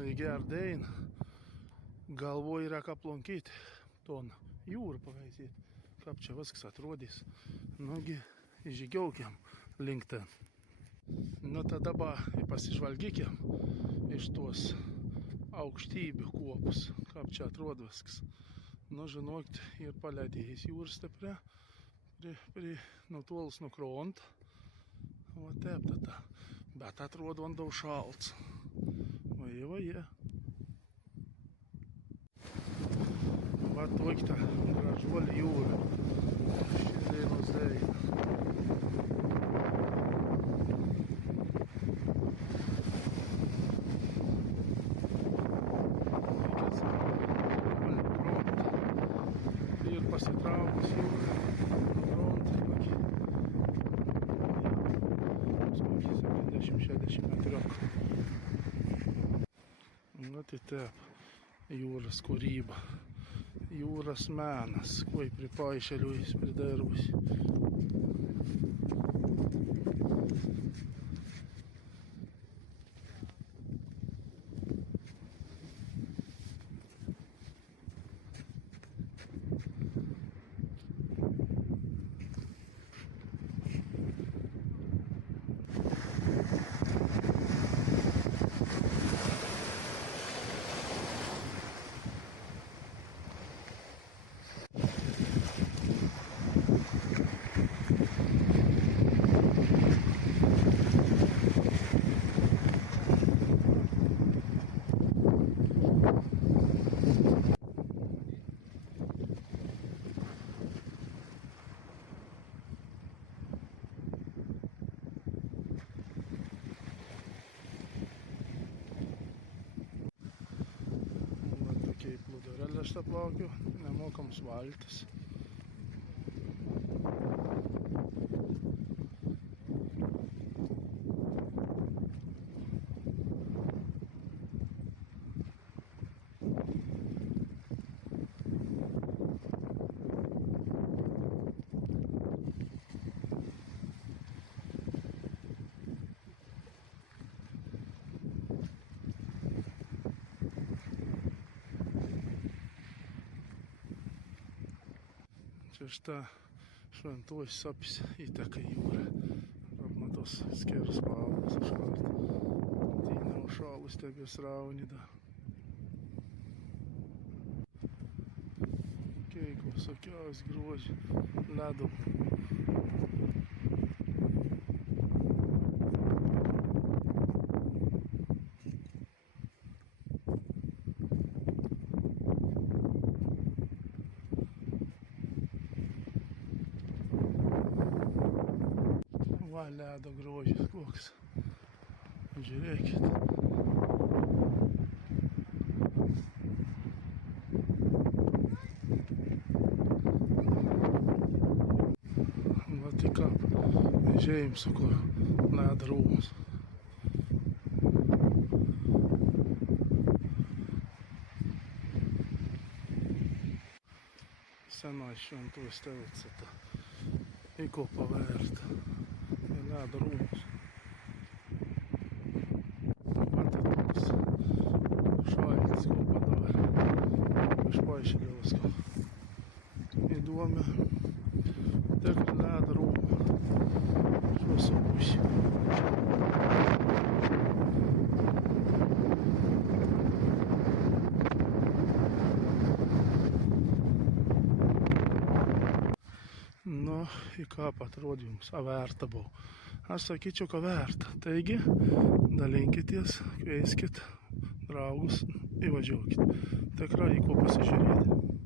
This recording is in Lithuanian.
Nu, į Gerdēnu galvoju ir ką aplankīt. Ton jūru pagaisīt. Kāp čia viskas atrodīs. Nugi žygiaukiam link ten. Nu, tad dabar pasižvalgykiam iš tos augštību kopus. Kāp čia atrod viskas. Nu, žinokit, ir paleidījis jūras te no tolas no kronta. Va tēp tā. Bet atrod van dav šalts. Vai. Va toki tā gražuoļa jūra. Šķirien uz Deina. Ir pasitraukus jūra. Kronta. 70-60 metru. Nu, tai tēp. Jūras korība. Jūras mēnas, ko ir pripaišeļojis, pridarbusi. Plūdurēļa aš tā plaukiu, nemokams vaļtas. Šitā Šventojas sapis įteka jūra. Apmatos skeras pāvas uzkārt. Tī nav šālis tev ir sraunidā. Keiko sakās groži ledu. Vai ledu grožas koks. Žiūrėkit. Va tik kā Žeimsu, kur ledu rūmus. Senais Šventojas tevits iko pavērta. Ledu rūmus. Patītums šaļtis, ko padara. Špaišeļos, ko iedome. Tek ledu rūmu. Šo sapuši. Nu, i kā atrod jums, vērta bū. Aš sakyčiau, ka vērta. Taigi, dalinkities, kveiskit draugus, įvažiuokit. Tikrai, ko pasižiūrėti.